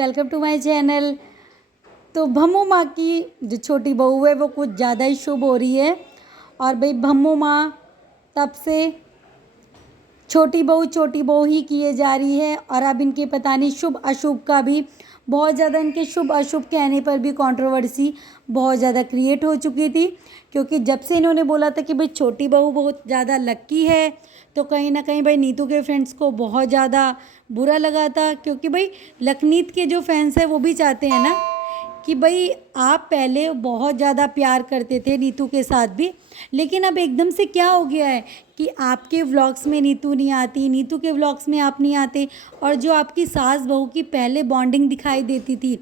Welcome to my channel. तो भम्मू माँ की जो छोटी बहू है वो कुछ ज़्यादा ही शुभ हो रही है। और भाई भम्मू माँ तब से छोटी बहू ही किए जा रही है। और अब इनके पता नहीं शुभ अशुभ का भी बहुत ज़्यादा, इनके शुभ अशुभ कहने पर भी कंट्रोवर्सी बहुत ज़्यादा क्रिएट हो चुकी थी। क्योंकि जब से इन्होंने बोला था कि भाई छोटी बहू बहुत ज़्यादा लक्की है, तो कहीं ना कहीं भाई नीतू के फ्रेंड्स को बहुत ज़्यादा बुरा लगा था। क्योंकि भाई लखनीत के जो फैंस हैं वो भी चाहते हैं ना कि भाई आप पहले बहुत ज़्यादा प्यार करते थे नीतू के साथ भी, लेकिन अब एकदम से क्या हो गया है कि आपके व्लॉग्स में नीतू नहीं आती, नीतू के व्लॉग्स में आप नहीं आते। और जो आपकी सास बहू की पहले बॉन्डिंग दिखाई देती थी,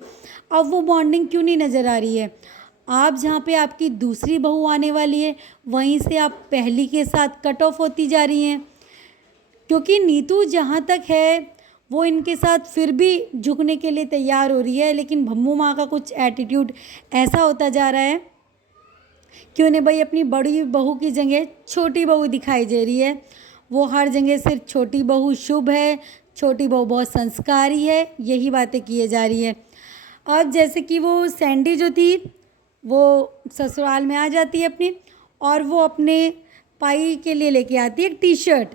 अब वो बॉन्डिंग क्यों नहीं नज़र आ रही है। आप जहाँ पे आपकी दूसरी बहू आने वाली है वहीं से आप पहली के साथ कट ऑफ होती जा रही हैं। क्योंकि नीतू जहाँ तक है वो इनके साथ फिर भी झुकने के लिए तैयार हो रही है, लेकिन भम्मू माँ का कुछ एटीट्यूड ऐसा होता जा रहा है कि उन्हें भाई अपनी बड़ी बहू की जगह छोटी बहू दिखाई दे रही है। वो हर जगह सिर्फ छोटी बहू शुभ है, छोटी बहू बहुत संस्कारी है, यही बातें किए जा रही है। अब जैसे कि वो सैंडी जो थी वो ससुराल में आ जाती है अपनी, और वो अपने पाई के लिए लेके आती है एक टी शर्ट।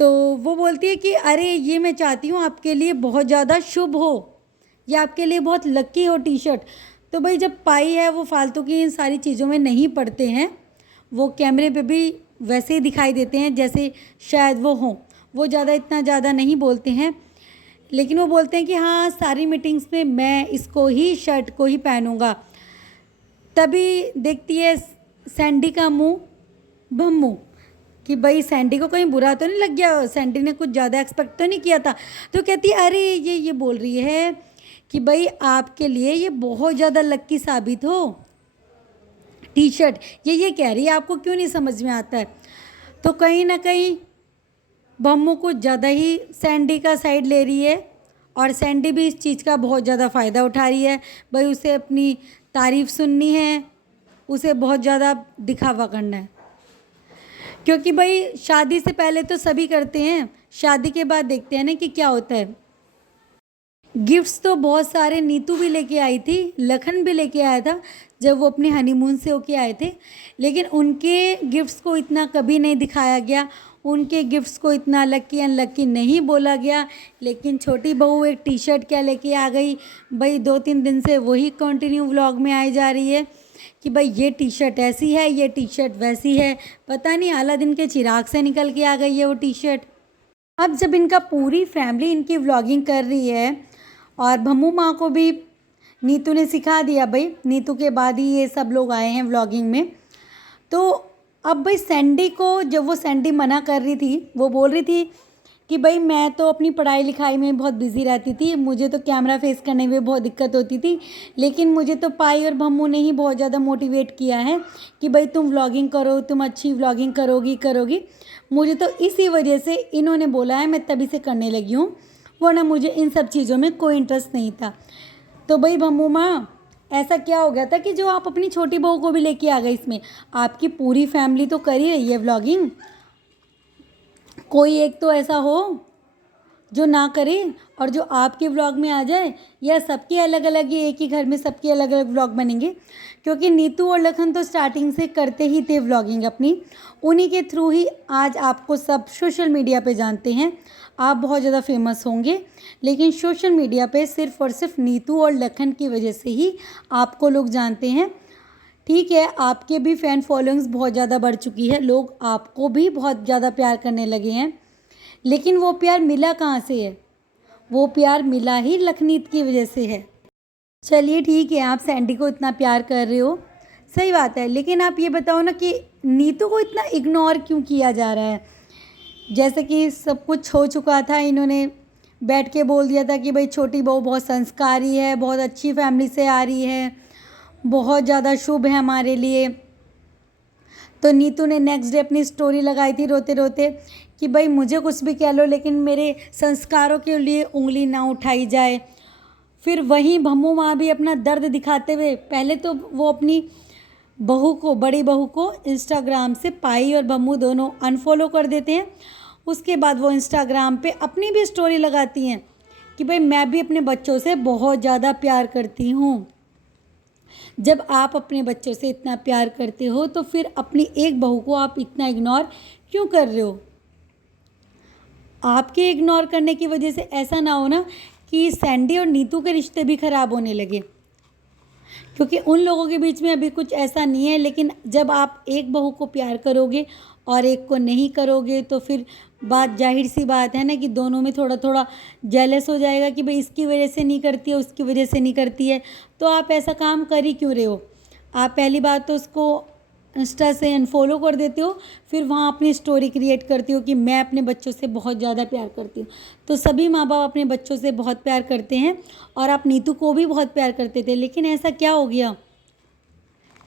तो वो बोलती है कि अरे ये मैं चाहती हूँ आपके लिए बहुत ज़्यादा शुभ हो, या आपके लिए बहुत लक्की हो टी शर्ट। तो भाई जब पाई है वो फालतू की इन सारी चीज़ों में नहीं पड़ते हैं, वो कैमरे पे भी वैसे ही दिखाई देते हैं जैसे शायद वो हों। वो ज़्यादा इतना ज़्यादा नहीं बोलते हैं, लेकिन वो बोलते हैं कि हाँ सारी मीटिंग्स में मैं इसको ही शर्ट को ही पहनूंगा। तभी देखती है सैंडी का मुंह भम्मू कि भाई सैंडी को कहीं बुरा तो नहीं लग गया, सैंडी ने कुछ ज़्यादा एक्सपेक्ट तो नहीं किया था। तो कहती है अरे ये बोल रही है कि भाई आपके लिए ये बहुत ज़्यादा लक्की साबित हो टी शर्ट, ये कह रही है, आपको क्यों नहीं समझ में आता है। तो कहीं ना कहीं भम्मू कुछ ज़्यादा ही सैंडी का साइड ले रही है, और सैंडी भी इस चीज़ का बहुत ज़्यादा फ़ायदा उठा रही है। भाई उसे अपनी तारीफ़ सुननी है, उसे बहुत ज़्यादा दिखावा करना है। क्योंकि भाई शादी से पहले तो सभी करते हैं, शादी के बाद देखते हैं ना कि क्या होता है। गिफ्ट्स तो बहुत सारे नीतू भी लेके आई थी, लखन भी लेके आया था जब वो अपने हनीमून से होके आए थे, लेकिन उनके गिफ्ट्स को इतना कभी नहीं दिखाया गया, उनके गिफ्ट्स को इतना लक्की अनलक्की नहीं बोला गया। लेकिन छोटी बहू एक टी शर्ट क्या लेके आ गई, भाई 2-3 दिन से वही कंटिन्यू व्लॉग में आई जा रही है कि भाई ये टी शर्ट ऐसी है, ये टी शर्ट वैसी है, पता नहीं अलादीन के चिराग से निकल के आ गई है वो टी शर्ट। अब जब इनका पूरी फैमिली इनकी व्लॉगिंग कर रही है, और भम्मू माँ को भी नीतू ने सिखा दिया, भाई नीतू के बाद ही ये सब लोग आए हैं व्लॉगिंग में। तो अब भाई सैंडी को, जब वो सैंडी मना कर रही थी, वो बोल रही थी कि भाई मैं तो अपनी पढ़ाई लिखाई में बहुत बिज़ी रहती थी, मुझे तो कैमरा फेस करने में बहुत दिक्कत होती थी, लेकिन मुझे तो पाई और भम्मू ने ही बहुत ज़्यादा मोटिवेट किया है कि भाई तुम व्लॉगिंग करो, तुम अच्छी व्लॉगिंग करोगी। मुझे तो इसी वजह से इन्होंने बोला है, मैं तभी से करने लगी हूँ, वरना मुझे इन सब चीज़ों में कोई इंटरेस्ट नहीं था। तो भाई भम्मू माँ ऐसा क्या हो गया था कि जो आप अपनी छोटी बहू को भी लेके आ गए इसमें। आपकी पूरी फैमिली तो कर ही रही है व्लॉगिंग, कोई एक तो ऐसा हो जो ना करे और जो आपके व्लॉग में आ जाए, या सबके अलग अलग, ये एक ही घर में सबके अलग अलग व्लॉग बनेंगे। क्योंकि नीतू और लखन तो स्टार्टिंग से करते ही थे व्लॉगिंग अपनी, उन्हीं के थ्रू ही आज आपको सब सोशल मीडिया पे जानते हैं। आप बहुत ज़्यादा फेमस होंगे, लेकिन सोशल मीडिया पे सिर्फ और सिर्फ नीतू और लखन की वजह से ही आपको लोग जानते हैं। ठीक है, आपके भी फ़ैन फॉलोइंग्स बहुत ज़्यादा बढ़ चुकी है, लोग आपको भी बहुत ज़्यादा प्यार करने लगे हैं, लेकिन वो प्यार मिला कहाँ से है, वो प्यार मिला ही लखनीत की वजह से है। चलिए ठीक है, आप सैंडी को इतना प्यार कर रहे हो, सही बात है, लेकिन आप ये बताओ ना कि नीतू को इतना इग्नोर क्यों किया जा रहा है। जैसे कि सब कुछ हो चुका था, इन्होंने बैठ के बोल दिया था कि भाई छोटी बहू बहुत संस्कारी है, बहुत अच्छी फैमिली से आ रही है, बहुत ज़्यादा शुभ है हमारे लिए। तो नीतू ने नेक्स्ट डे अपनी स्टोरी लगाई थी रोते रोते कि भाई मुझे कुछ भी कह लो, लेकिन मेरे संस्कारों के लिए उंगली ना उठाई जाए। फिर वहीं भम्मू माँ भी अपना दर्द दिखाते हुए, पहले तो वो अपनी बहू को, बड़ी बहू को इंस्टाग्राम से पाई और भम्मू दोनों अनफॉलो कर देते हैं। उसके बाद वो इंस्टाग्राम पे अपनी भी स्टोरी लगाती हैं कि भाई मैं भी अपने बच्चों से बहुत ज़्यादा प्यार करती हूँ। जब आप अपने बच्चों से इतना प्यार करते हो तो फिर अपनी एक बहू को आप इतना इग्नोर क्यों कर रहे हो? आपके इग्नोर करने की वजह से ऐसा ना हो ना कि सैंडी और नीतू के रिश्ते भी ख़राब होने लगे, क्योंकि उन लोगों के बीच में अभी कुछ ऐसा नहीं है। लेकिन जब आप एक बहू को प्यार करोगे और एक को नहीं करोगे तो फिर बात जाहिर सी बात है ना कि दोनों में थोड़ा थोड़ा जेलस हो जाएगा कि भाई इसकी वजह से नहीं करती है, उसकी वजह से नहीं करती है, तो आप ऐसा काम कर ही क्यों रहे हो? आप पहली बात तो उसको इंस्टा से अनफॉलो कर देते हो, फिर वहाँ अपनी स्टोरी क्रिएट करती हो कि मैं अपने बच्चों से बहुत ज़्यादा प्यार करती हूँ। तो सभी माँ बाप अपने बच्चों से बहुत प्यार करते हैं और आप नीतू को भी बहुत प्यार करते थे, लेकिन ऐसा क्या हो गया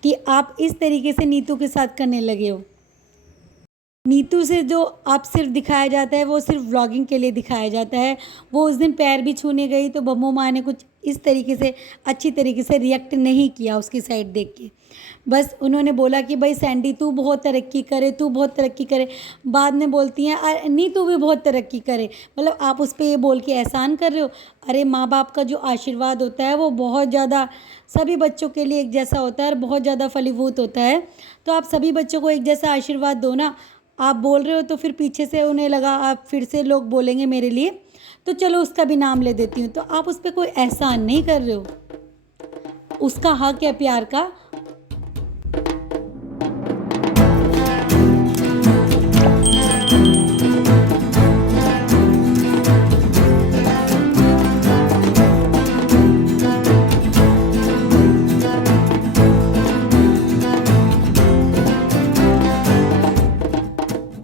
कि आप इस तरीके से नीतू के साथ करने लगे हो? नीतू से जो आप सिर्फ दिखाया जाता है वो सिर्फ व्लॉगिंग के लिए दिखाया जाता है। वो उस दिन पैर भी छूने गई तो बम्मू माँ ने कुछ इस तरीके से अच्छी तरीके से रिएक्ट नहीं किया उसकी साइड देख के। बस उन्होंने बोला कि भाई सैंडी तू बहुत तरक्की करे, तू बहुत तरक्की करे। बाद में बोलती हैं नीतू भी बहुत तरक्की करे। मतलब आप उस पर ये बोल के एहसान कर रहे हो। अरे माँ बाप का जो आशीर्वाद होता है वो बहुत ज़्यादा सभी बच्चों के लिए एक जैसा होता है और बहुत ज़्यादा फलीभूत होता है। तो आप सभी बच्चों को एक जैसा आशीर्वाद दो ना। आप बोल रहे हो तो फिर पीछे से उन्हें लगा आप फिर से लोग बोलेंगे मेरे लिए, तो चलो उसका भी नाम ले देती हूँ। तो आप उस पर कोई एहसान नहीं कर रहे हो, उसका हक है प्यार का,